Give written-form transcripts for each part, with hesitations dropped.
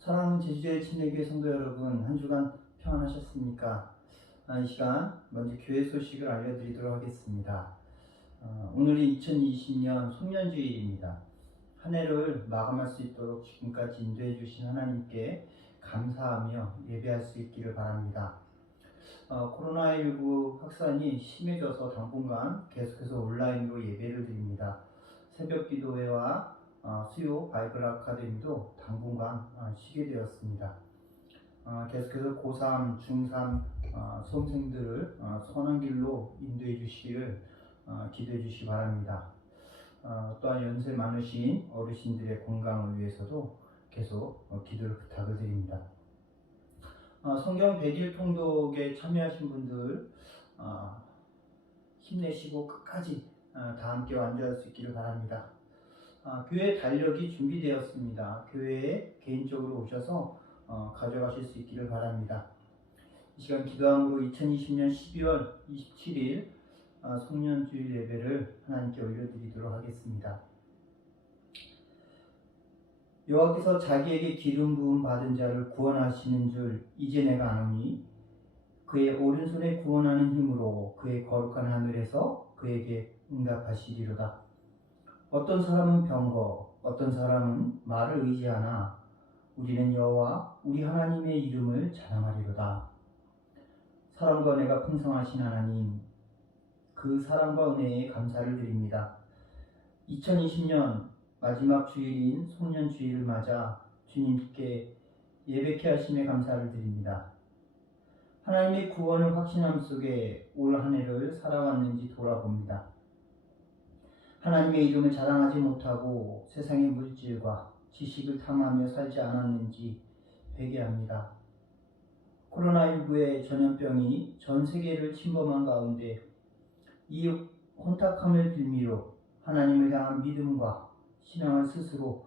사랑하는 제주도의 침례교회 성도 여러분, 한 주간 평안하셨습니까? 이 시간 먼저 교회 소식을 알려드리도록 하겠습니다. 오늘이 2020년 송년주일입니다. 한 해를 마감할 수 있도록 지금까지 인도해 주신 하나님께 감사하며 예배할 수 있기를 바랍니다. 코로나19 확산이 심해져서 당분간 계속해서 온라인으로 예배를 드립니다. 새벽 기도회와 수요 바이블 아카데미도 당분간 쉬게 되었습니다. 계속해서 고3, 중3 수험생들을 선한 길로 인도해 주시기를 기도해 주시기 바랍니다. 또한 연세 많으신 어르신들의 건강을 위해서도 계속 기도를 부탁을 드립니다. 성경 100일 통독에 참여하신 분들 힘내시고 끝까지 다 함께 완주할 수 있기를 바랍니다. 교회 달력이 준비되었습니다. 교회에 개인적으로 오셔서 가져가실 수 있기를 바랍니다. 이 시간 기도함으로 2020년 12월 27일 송년주일 예배를 하나님께 올려드리도록 하겠습니다. 여호와께서 자기에게 기름 부음 받은 자를 구원하시는 줄 이제 내가 아노니 그의 오른손에 구원하는 힘으로 그의 거룩한 하늘에서 그에게 응답하시리로다. 어떤 사람은 병거, 어떤 사람은 말을 의지하나 우리는 여호와 우리 하나님의 이름을 자랑하리로다. 사랑과 은혜가 풍성하신 하나님, 그 사랑과 은혜에 감사를 드립니다. 2020년 마지막 주일인 송년주일을 맞아 주님께 예배케 하심에 감사를 드립니다. 하나님의 구원을 확신함 속에 올 한 해를 살아왔는지 돌아봅니다. 하나님의 이름을 자랑하지 못하고 세상의 물질과 지식을 탐하며 살지 않았는지 회개합니다. 코로나19의 전염병이 전 세계를 침범한 가운데 이 혼탁함을 빌미로 하나님을 향한 믿음과 신앙을 스스로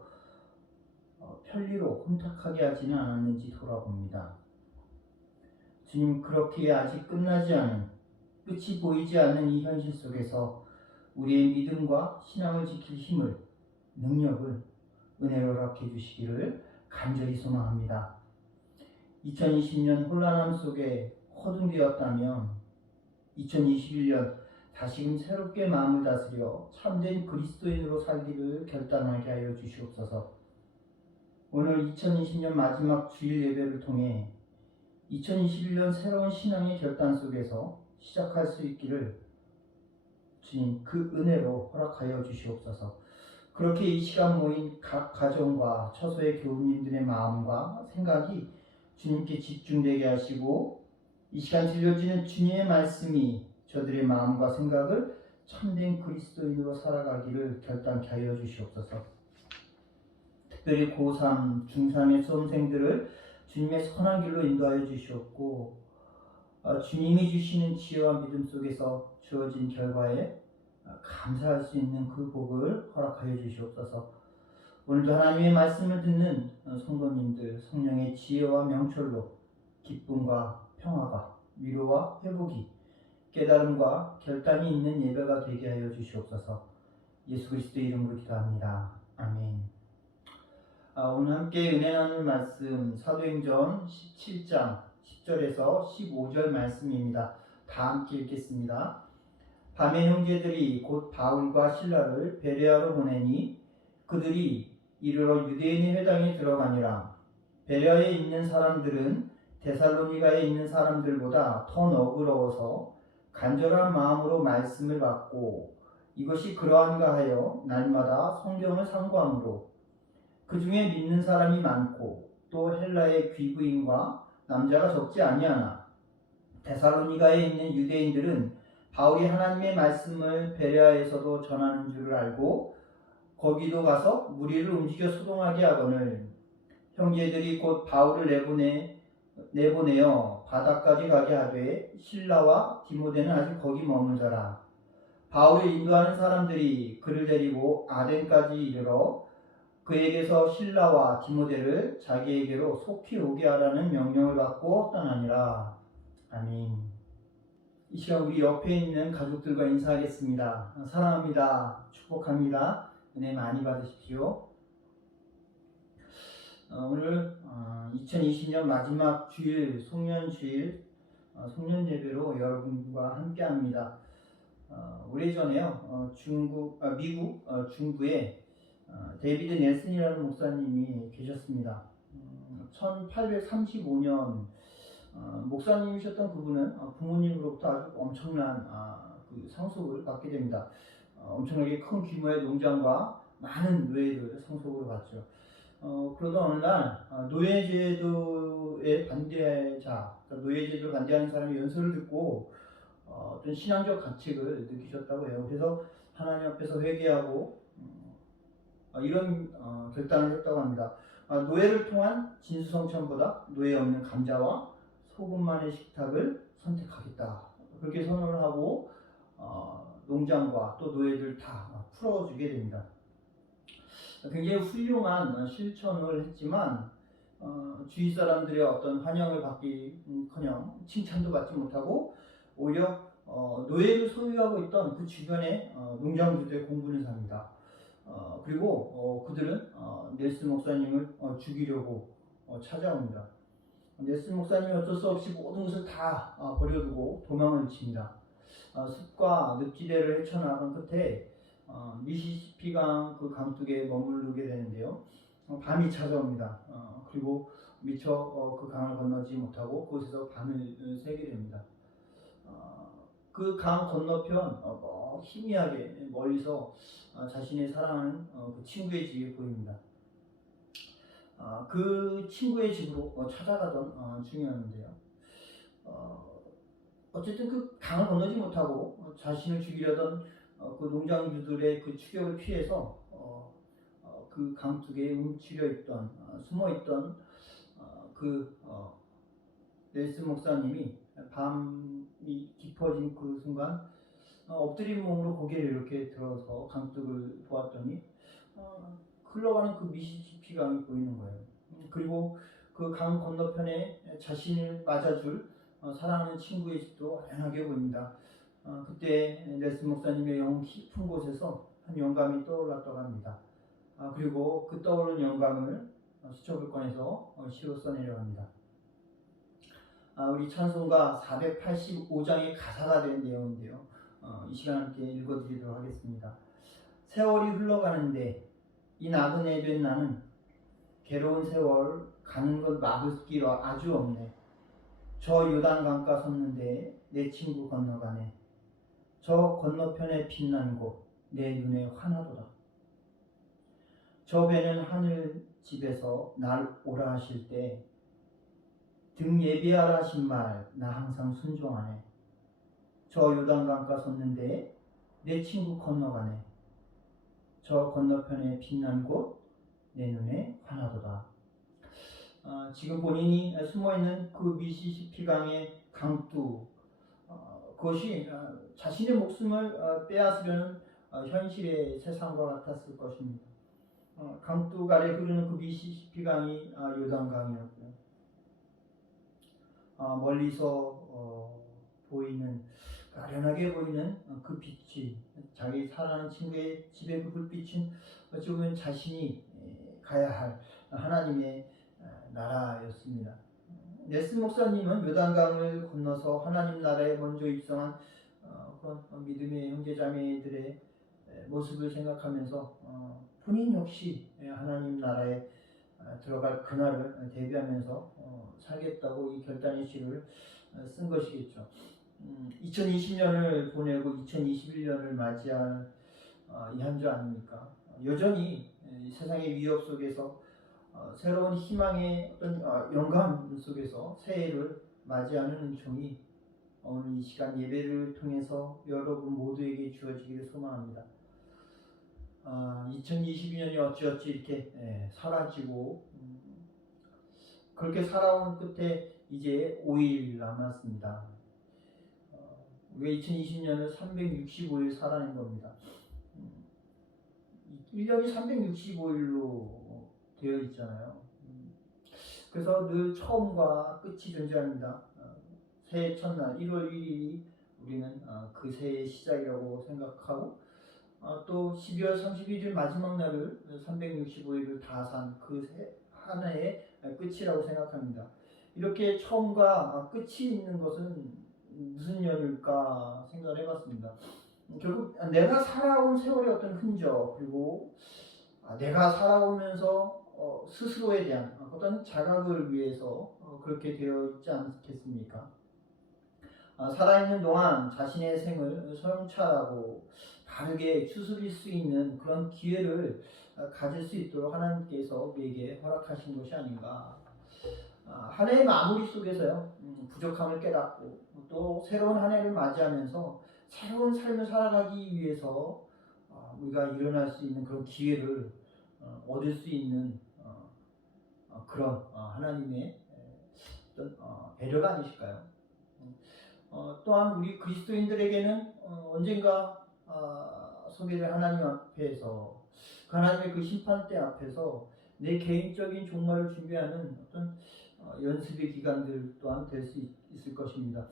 편리로 혼탁하게 하지는 않았는지 돌아봅니다. 주님, 그렇게 아직 끝나지 않은, 끝이 보이지 않는 이 현실 속에서 우리의 믿음과 신앙을 지킬 힘을, 능력을 은혜로 허락해 주시기를 간절히 소망합니다. 2020년 혼란함 속에 허둥되었다면 2021년 다시금 새롭게 마음을 다스려 참된 그리스도인으로 살기를 결단하게 하여 주시옵소서. 오늘 2020년 마지막 주일 예배를 통해 2021년 새로운 신앙의 결단 속에서 시작할 수 있기를 주님 그 은혜로 허락하여 주시옵소서. 그렇게 이 시간 모인 각 가정과 처소의 교우님들의 마음과 생각이 주님께 집중되게 하시고 이 시간 들려주는 주님의 말씀이 저들의 마음과 생각을 참된 그리스도인으로 살아가기를 결단케 하여 주시옵소서. 특별히 고3, 중3의 수험생들을 주님의 선한 길로 인도하여 주시옵고 주님이 주시는 지혜와 믿음 속에서 주어진 결과에 감사할 수 있는 그 복을 허락하여 주시옵소서. 오늘도 하나님의 말씀을 듣는 성도님들 성령의 지혜와 명철로 기쁨과 평화가 위로와 회복이 깨달음과 결단이 있는 예배가 되게 하여 주시옵소서. 예수 그리스도의 이름으로 기도합니다. 아멘. 오늘 함께 은혜 나눌 말씀 사도행전 17장 10절에서 15절 말씀입니다. 다 함께 읽겠습니다. 밤에 형제들이 곧 바울과 실라를 베레아로 보내니 그들이 이르러 유대인의 회당에 들어가니라. 베레아에 있는 사람들은 데살로니가에 있는 사람들보다 더 너그러워서 간절한 마음으로 말씀을 받고 이것이 그러한가 하여 날마다 성경을 상고하므로 그 중에 믿는 사람이 많고 또 헬라의 귀부인과 남자가 적지 아니하나 데살로니가에 있는 유대인들은 바울이 하나님의 말씀을 베레아에서도 전하는 줄을 알고 거기도 가서 무리를 움직여 소동하게 하거늘 형제들이 곧 바울을 내보내어 바다까지 가게 하되 실라와 디모데는 아직 거기 머물더라. 바울을 인도하는 사람들이 그를 데리고 아덴까지 이르러 그에게서 실라와 디모데를 자기에게로 속히 오게 하라는 명령을 받고 떠나니라. 아멘. 이 시간 우리 옆에 있는 가족들과 인사하겠습니다. 사랑합니다. 축복합니다. 은혜 많이 받으십시오. 오늘 2020년 마지막 주일 송년주일 송년 예배로 여러분과 함께합니다. 오래전에요 미국 중부에 데이비드 넬슨이라는 목사님이 계셨습니다. 1835년 목사님이셨던 그분은 부모님으로부터 아주 엄청난 그 상속을 받게 됩니다. 엄청나게 큰 규모의 농장과 많은 노예를 상속으로 받죠. 그러던 어느 날 노예제도의 반대자, 그러니까 노예제도를 반대하는 사람의 연설을 듣고 어떤 신앙적 가책을 느끼셨다고 해요. 그래서 하나님 앞에서 회개하고 이런 결단을 했다고 합니다. 노예를 통한 진수성찬보다 노예 없는 감자와 소금만의 식탁을 선택하겠다. 그렇게 선언을 하고 농장과 또 노예들 다 풀어주게 됩니다. 굉장히 훌륭한 실천을 했지만 주위 사람들의 어떤 환영을 받기커녕 칭찬도 받지 못하고 오히려 노예를 소유하고 있던 그 주변의 농장주들의 공분을 삽니다. 그리고 그들은 넬슨 목사님을 죽이려고 찾아옵니다. 넬슨 목사님이 어쩔 수 없이 모든 것을 다 버려두고 도망을 칩니다. 숲과 늪지대를 헤쳐나간 끝에 미시시피강 그 강둑에 머무르게 되는데요. 밤이 찾아옵니다. 그리고 미처 그 강을 건너지 못하고 그곳에서 밤을 새게 됩니다. 그 강 건너편 희미하게 멀리서 자신의 사랑하는 그 친구의 집이 보입니다. 그 친구의 집으로 찾아가던 중이었는데요. 어쨌든 그 강을 건너지 못하고 자신을 죽이려던 그 농장주들의 그 추격을 피해서 그 강둑에 움츠려 있던 숨어 있던 넬슨 목사님이 밤이 깊어진 그 순간 엎드린 몸으로 고개를 이렇게 들어서 강둑을 보았더니 흘러가는 그 미시시피 강이 보이는 거예요. 그리고 그 강 건너편에 자신을 맞아줄 사랑하는 친구의 집도 아련하게 보입니다. 그때 넬슨 목사님의 영혼 깊은 곳에서 한 영감이 떠올랐다고 합니다. 그리고 그 떠오른 영감을 수첩을 꺼내서 시로 써내려갑니다. 우리 찬송가 485장의 가사가 된 내용인데요. 이 시간 함께 읽어드리도록 하겠습니다. 세월이 흘러가는데 이 나그네 된 나는 괴로운 세월 가는 것 막을 길이 아주 없네. 저 요단강가 섰는데 내 친구 건너가네. 저 건너편에 빛난 곳 내 눈에 환하도다. 저 배는 하늘 집에서 날 오라 하실 때 등 예비하라 하신 말 나 항상 순종하네. 저 요단강가 섰는데 내 친구 건너가네. 저 건너편에 빛난 곳 내 눈에 환하도다. 지금 본인이 숨어있는 그 미시시피 강의 강둑 그것이 자신의 목숨을 빼앗으려는 현실의 세상과 같았을 것입니다. 강둑 아래 흐르는 그 미시시피 강이 요단강이었고요. 멀리서 보이는 아련하게 보이는 그 빛이 자기 사랑하는 친구의 집의 그 불빛은 어찌 보면 자신이 가야 할 하나님의 나라였습니다. 넬슨 목사님은 요단강을 건너서 하나님 나라에 먼저 입성한 그런 믿음의 형제자매들의 모습을 생각하면서 본인 역시 하나님 나라에 들어갈 그날을 대비하면서 살겠다고 이 결단의 시를 쓴 것이겠죠. 2020년을 보내고 2021년을 맞이할 이 한 주 아닙니까? 여전히 세상의 위협 속에서 새로운 희망의 어떤 영감 속에서 새해를 맞이하는 은총이 오늘 이 시간 예배를 통해서 여러분 모두에게 주어지기를 소망합니다. 2022년이 어찌어찌 이렇게 사라지고 그렇게 살아온 끝에 이제 5일 남았습니다. 왜 2020년을 365일 살아낸 겁니다. 1년이 365일로 되어 있잖아요. 그래서 늘 처음과 끝이 존재합니다. 새해 첫날 1월 1일이 우리는 그 새해의 시작이라고 생각하고 또 12월 31일 마지막 날을 365일을 다 산 그 하나의 끝이라고 생각합니다. 이렇게 처음과 끝이 있는 것은 무슨 연일까 생각을 해봤습니다. 결국 내가 살아온 세월의 어떤 흔적, 그리고 내가 살아오면서 스스로에 대한 어떤 자각을 위해서 그렇게 되어 있지 않겠습니까? 살아있는 동안 자신의 생을 성찰하고 바르게 추스릴 수 있는 그런 기회를 가질 수 있도록 하나님께서 우리에게 허락하신 것이 아닌가. 한 해의 마무리 속에서요, 부족함을 깨닫고 또 새로운 한 해를 맞이하면서 새로운 삶을 살아가기 위해서 우리가 일어날 수 있는 그런 기회를 얻을 수 있는 그런 하나님의 어떤 배려가 아니실까요? 또한 우리 그리스도인들에게는 언젠가 소개될 하나님 앞에서 그 하나님의 그 심판대 앞에서 내 개인적인 종말을 준비하는 어떤 연습의 기간들 또한 될 수 있을 것입니다.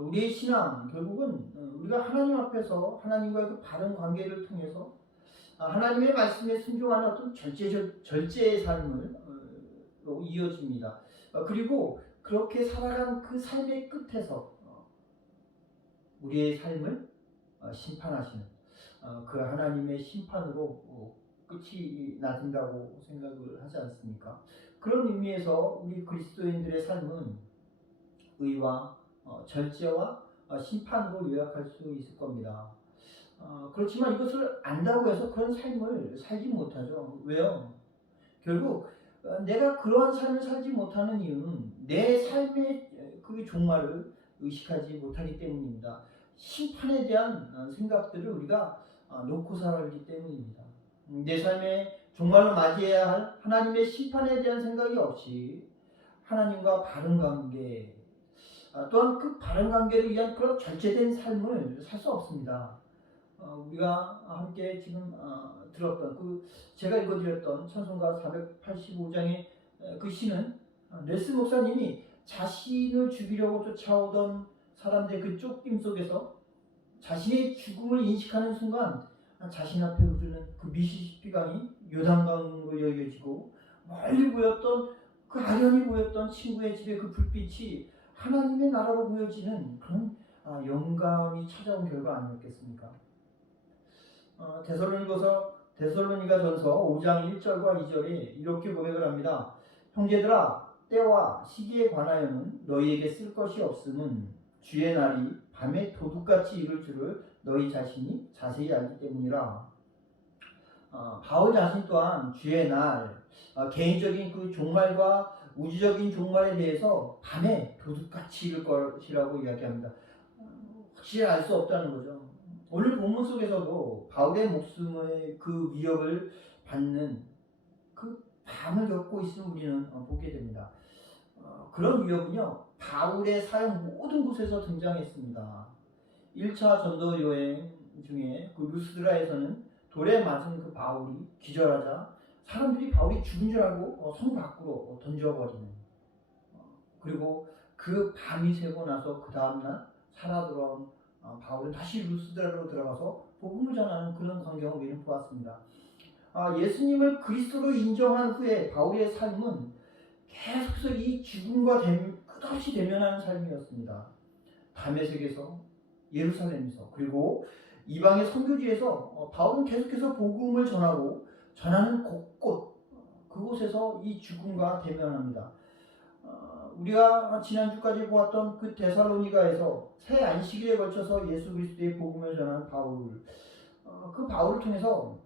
우리의 신앙 결국은 우리가 하나님 앞에서 하나님과의 그 바른 관계를 통해서 하나님의 말씀에 순종하는 어떤 절제의 삶을 이어집니다. 그리고 그렇게 살아간 그 삶의 끝에서 우리의 삶을 심판하시는 그 하나님의 심판으로 끝이 나든다고 생각을 하지 않습니까? 그런 의미에서 우리 그리스도인들의 삶은 의와 절제와 심판으로 요약할 수 있을 겁니다. 그렇지만 이것을 안다고 해서 그런 삶을 살지 못하죠. 왜요? 결국 내가 그러한 삶을 살지 못하는 이유는 내 삶의 그 종말을 의식하지 못하기 때문입니다. 심판에 대한 생각들을 우리가 놓고 살아가기 때문입니다. 내 삶의 종말로 맞이해야 할 하나님의 심판에 대한 생각이 없이 하나님과 바른 관계, 또한 그 바른 관계를 위한 그런 절제된 삶을 살 수 없습니다. 우리가 함께 지금 들었던 제가 읽어드렸던 찬송가 485장의 그 시는 넬슨 목사님이 자신을 죽이려고 쫓아오던 사람들의 그 쫓김 속에서 자신의 죽음을 인식하는 순간 자신 앞에 흐르는 그 미시시피 강이 요단강으로 여겨지고 멀리 보였던 그 아련히 보였던 친구의 집의 그 불빛이 하나님의 나라로 보여지는 그런 영감이 찾아온 결과 아니었겠습니까? 데살로니가전서 5장 1절과 2절에 이렇게 고백을 합니다. 형제들아, 때와 시기에 관하여는 너희에게 쓸 것이 없음은 주의 날이 밤에 도둑같이 이를 줄을 너희 자신이 자세히 알기 때문이라. 바울 자신 또한 주의 날, 개인적인 그 종말과 우주적인 종말에 대해서 밤에 도둑같이 이를 것이라고 이야기합니다. 확실히 알 수 없다는 거죠. 오늘 본문 속에서도 바울의 목숨의 그 위협을 받는 그 밤을 겪고 있음을 우리는 보게 됩니다. 그런 위협은요, 바울의 사역 모든 곳에서 등장했습니다. 1차 전도 여행 중에 그 루스드라에서는 돌에 맞은 그 바울이 기절하자 사람들이 바울이 죽은 줄 알고 성 밖으로 던져버리는, 그리고 그 밤이 새고 나서 그 다음날 살아 돌아온 바울은 다시 루스드라로 들어가서 복음을 전하는 그런 광경을 우리는 보았습니다. 예수님을 그리스도로 인정한 후에 바울의 삶은 계속해서 이 죽음과 끝없이 대면하는 삶이었습니다. 다메섹에서, 예루살렘에서, 그리고 이방의 선교지에서 바울은 계속해서 복음을 전하고 전하는 곳곳 그곳에서 이 죽음과 대면합니다. 우리가 지난주까지 보았던 그 데살로니가에서 새 안식일에 걸쳐서 예수 그리스도의 복음을 전한 바울, 그 바울을 통해서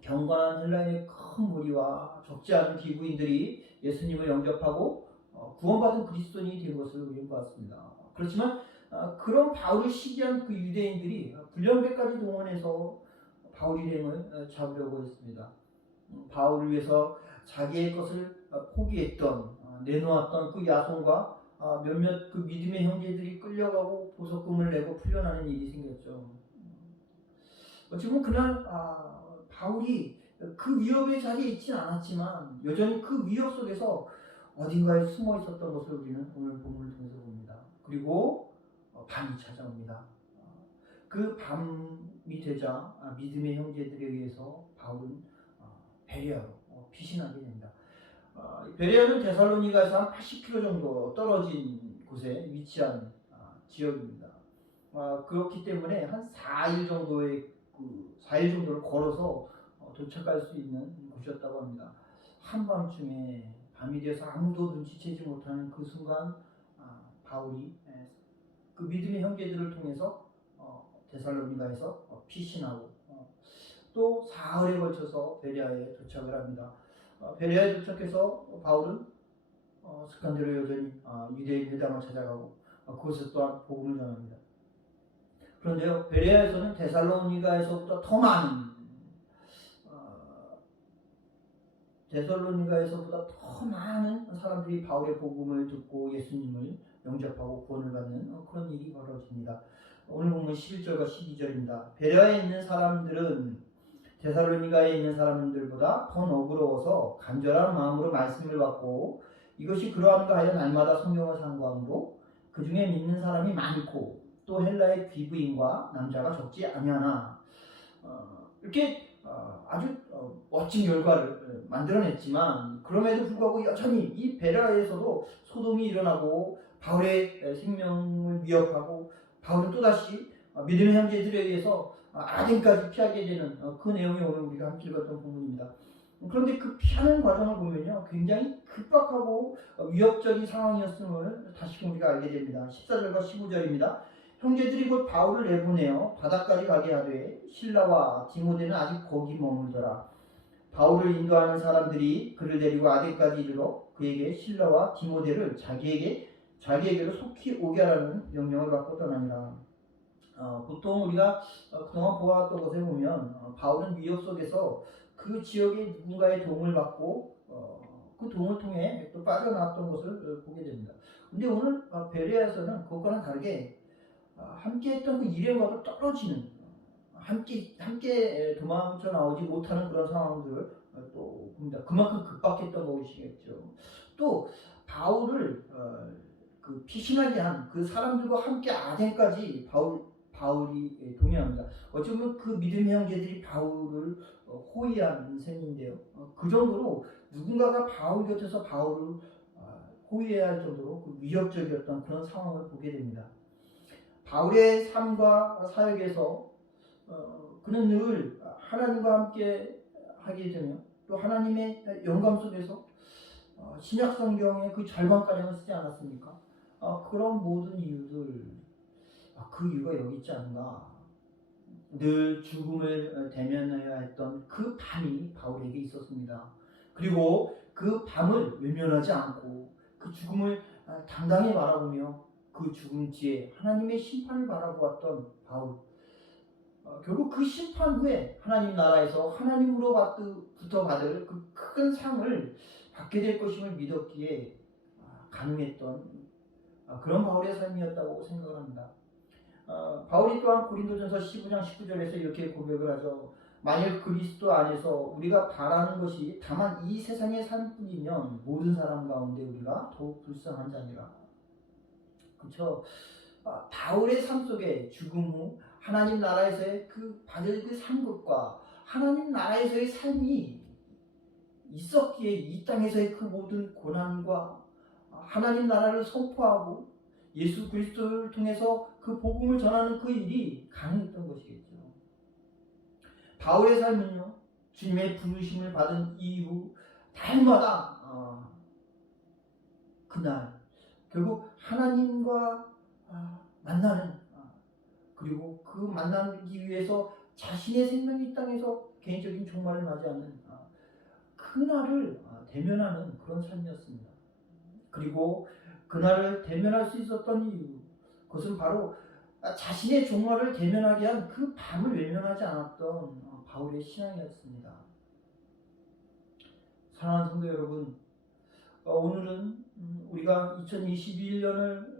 경건한 헬라인의 큰 무리와 적지 않은 기부인들이 예수님을 영접하고 구원받은 그리스도인이 된 것을 우리는 봤습니다. 그렇지만 그런 바울을 시기한 그 유대인들이 불량배까지 동원해서 바울 일행을 잡으려고 했습니다. 바울을 위해서 자기의 것을 포기했던, 내놓았던 그 야손과 몇몇 그 믿음의 형제들이 끌려가고 보석금을 내고 풀려나는 일이 생겼죠. 지금 그날 바울이 그 위협의 자리에 있지는 않았지만 여전히 그 위협 속에서 어딘가에 숨어 있었던 것을 우리는 오늘 본문을 통해서 봅니다. 그리고 밤이 찾아옵니다. 그 밤이 되자 믿음의 형제들에 의해서 바울은 배려하고 피신하게 됩니다. 베레아는 데살로니가에서 한 80km 정도 떨어진 곳에 위치한 지역입니다. 그렇기 때문에 한 4일 정도를 걸어서 도착할 수 있는 곳이었다고 합니다. 한밤중에 밤이 되어서 아무도 눈치채지 못하는 그 순간 바울이 그 믿음의 형제들을 통해서 데살로니가에서 피신하고 또 사흘에 걸쳐서 베레아에 도착을 합니다. 베레아에 도착해서 바울은 습관대로 여전히 유대인 회당을 찾아가고 그곳에서 또한 복음을 전합니다. 그런데요, 베레아에서는 데살로니가에서보다 더 많은 사람들이 바울의 복음을 듣고 예수님을 영접하고 구원을 받는 그런 일이 벌어집니다. 오늘 보면 11절과 12절입니다. 베레아에 있는 사람들은 데살로니가에 있는 사람들보다 더 너그러워서 간절한 마음으로 말씀을 받고 이것이 그러한가 하여 날마다 성경을 상고함으로 그 중에 믿는 사람이 많고 또 헬라의 귀부인과 남자가 적지 아니하나 이렇게 아주 멋진 결과를 만들어냈지만 그럼에도 불구하고 여전히 이 베레아에서도 소동이 일어나고 바울의 생명을 위협하고 바울은 또다시 믿음의 형제들에 의해서 아덴까지 피하게 되는 그 내용이 오늘 우리가 함께 읽었던 본문입니다. 그런데 그 피하는 과정을 보면요, 굉장히 급박하고 위협적인 상황이었음을 다시금 우리가 알게 됩니다. 14절과 15절입니다. 형제들이 곧 바울을 내보내어 바다까지 가게 하되 실라와 디모데는 아직 거기 머물더라. 바울을 인도하는 사람들이 그를 데리고 아덴까지 이르러 그에게 실라와 디모데를 자기에게로 속히 오게 하라는 명령을 받고 떠나니라. 보통 우리가 그동안 보아왔던 것에 보면 바울은 위협 속에서 그 지역의 누군가의 도움을 받고 그 도움을 통해 또 빠져나왔던 것을 보게 됩니다. 근데 오늘 베레아에서는 그것과는 다르게 함께했던 그 일행과도 떨어지는 함께 도망쳐 나오지 못하는 그런 상황들을 또 봅니다. 그만큼 급박했던 것이겠죠. 또 바울을 그 피신하게 한 그 사람들과 함께 아덴까지 바울이 동행합니다. 어쩌면 그 믿음의 형제들이 바울을 호위한 셈인데요. 그 정도로 누군가가 바울 곁에서 바울을 호위해야 할 정도로 그 위협적이었던 그런 상황을 보게 됩니다. 바울의 삶과 사역에서 그는 늘 하나님과 함께 하게 되며 또 하나님의 영감 속에서 신약 성경의 그 절반가량을 쓰지 않았습니까? 그런 모든 이유들 그 이유가 여기 있지 않나. 늘 죽음을 대면해야 했던 그 밤이 바울에게 있었습니다. 그리고 그 밤을 외면하지 않고 그 죽음을 당당히 바라보며 그 죽음 뒤에 하나님의 심판을 바라보았던 바울. 결국 그 심판 후에 하나님 나라에서 하나님으로부터 받을 그 큰 상을 받게 될 것임을 믿었기에 가능했던 그런 바울의 삶이었다고 생각을 합니다. 바울이 또한 고린도전서 15장 19절에서 이렇게 고백을 하죠. 만일 그리스도 안에서 우리가 바라는 것이 다만 이 세상의 삶뿐이면 모든 사람 가운데 우리가 더욱 불쌍한 자니라. 그렇죠? 바울의 삶 속에 죽음 후 하나님 나라에서의 그 받을 그 상급과 하나님 나라에서의 삶이 있었기에 이 땅에서의 그 모든 고난과 하나님 나라를 선포하고 예수 그리스도를 통해서 그 복음을 전하는 그 일이 가능했던 것이겠죠. 바울의 삶은요, 주님의 부르심을 받은 이후 날마다 그날 결국 하나님과 만나는 그리고 그 만나기 위해서 자신의 생명이 이 땅에서 개인적인 종말을 맞이하는 그날을 대면하는 그런 삶이었습니다. 그리고 그날을 대면할 수 있었던 이유, 그것은 바로 자신의 종말을 대면하게 한 그 밤을 외면하지 않았던 바울의 신앙이었습니다. 사랑하는 성도 여러분, 오늘은 우리가 2021년을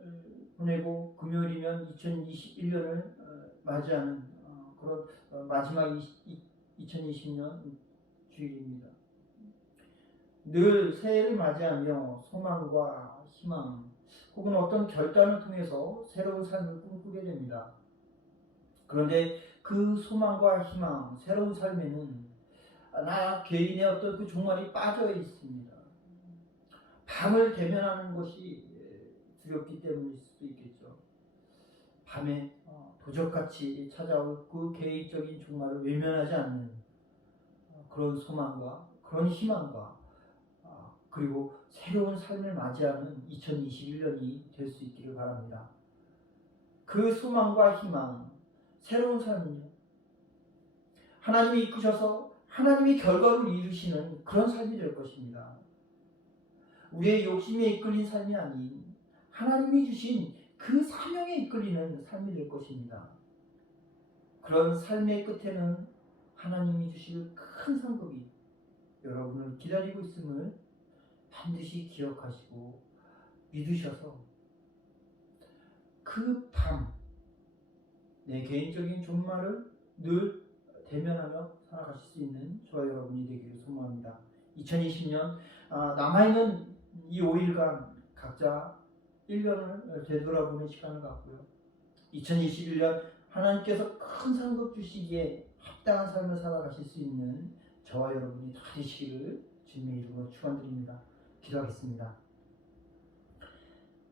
보내고 금요일이면 2021년을 맞이하는 그런 마지막 2020년 주일입니다. 늘 새해를 맞이하며 소망과 희망 혹은 어떤 결단을 통해서 새로운 삶을 꿈꾸게 됩니다. 그런데 그 소망과 희망, 새로운 삶에는 나 개인의 어떤 그 종말이 빠져 있습니다. 밤을 대면하는 것이 두렵기 때문일 수도 있겠죠. 밤에 도적같이 찾아올 그 개인적인 종말을 외면하지 않는 그런 소망과 그런 희망과 그리고 새로운 삶을 맞이하는 2021년이 될 수 있기를 바랍니다. 그 소망과 희망, 새로운 삶은요, 하나님이 이끄셔서 하나님이 결과를 이루시는 그런 삶이 될 것입니다. 우리의 욕심에 이끌린 삶이 아닌 하나님이 주신 그 사명에 이끌리는 삶이 될 것입니다. 그런 삶의 끝에는 하나님이 주실 큰 상급이 여러분을 기다리고 있음을 반드시 기억하시고 믿으셔서 그 밤, 내 개인적인 종말을 늘 대면하며 살아가실 수 있는 저와 여러분이 되기를 소망합니다. 2020년 남아있는 이 5일간 각자 1년을 되돌아보는 시간을 갖고요. 2021년 하나님께서 큰 상급 주시기에 합당한 삶을 살아가실 수 있는 저와 여러분이 다 되시기를 주님의 이름으로 축원드립니다. 기도하겠습니다.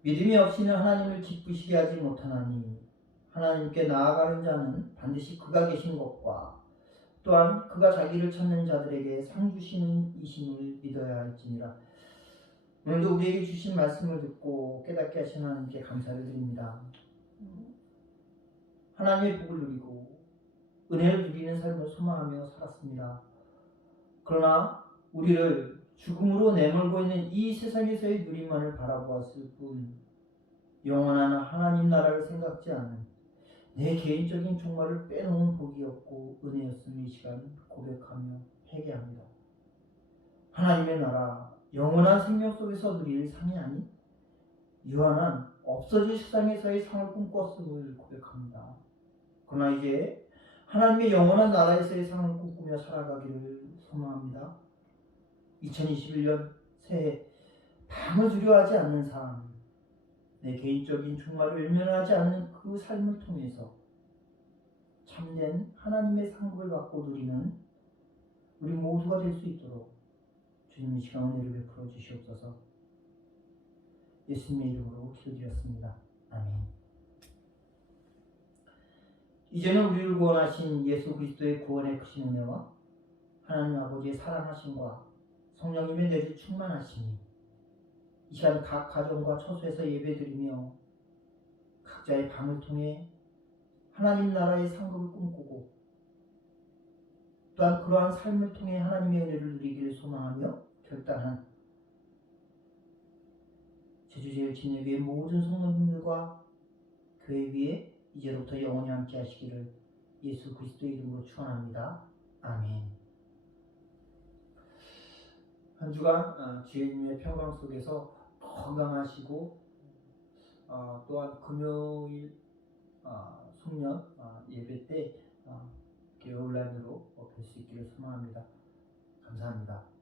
믿음이 없이는 하나님을 기쁘시게 하지 못하나니 하나님께 나아가는 자는 반드시 그가 계신 것과 또한 그가 자기를 찾는 자들에게 상 주시는 이심을 믿어야 할지니라. 오늘도 우리에게 주신 말씀을 듣고 깨닫게 하신 하나님께 감사를 드립니다. 하나님의 복을 누리고 은혜를 누리는 삶을 소망하며 살았습니다. 그러나 우리를 죽음으로 내몰고 있는 이 세상에서의 누림만을 바라보았을 뿐 영원한 하나님 나라를 생각지 않은 내 개인적인 종말을 빼놓은 복이었고 은혜였음을 이 시간 고백하며 회개합니다. 하나님의 나라, 영원한 생명 속에서 누릴 상이 아닌 유한한 없어질 세상에서의 상을 꿈꿨음을 고백합니다. 그러나 이제 하나님의 영원한 나라에서의 상을 꿈꾸며 살아가기를 소망합니다. 2021년 새해 밤을 두려워하지 않는 삶, 내 개인적인 종말을 외면하지 않는 그 삶을 통해서 참된 하나님의 상급을 받고 누리는 우리 모두가 될 수 있도록 주님의 시간 은혜를 베풀어 주시옵소서. 예수님의 이름으로 기도드렸습니다. 아멘. 이제는 우리를 구원하신 예수 그리스도의 구원의 크신 은혜와 하나님 아버지의 사랑하심과 성령님의 내주 충만하심이 이 시간 각 가정과 처소에서 예배드리며 각자의 밤을 통해 하나님 나라의 상급을 꿈꾸고 또한 그러한 삶을 통해 하나님의 은혜를 누리기를 소망하며 결단한 제주제일 진예교의 모든 성도님들과 교회 위에 이제로부터 영원히 함께 하시기를 예수 그리스도의 이름으로 축원합니다. 아멘. 한 주간 주님의 평강 속에서 건강하시고 또한 금요일 송년 예배 때 온라인으로 뵐 수 있기를 소망합니다. 감사합니다.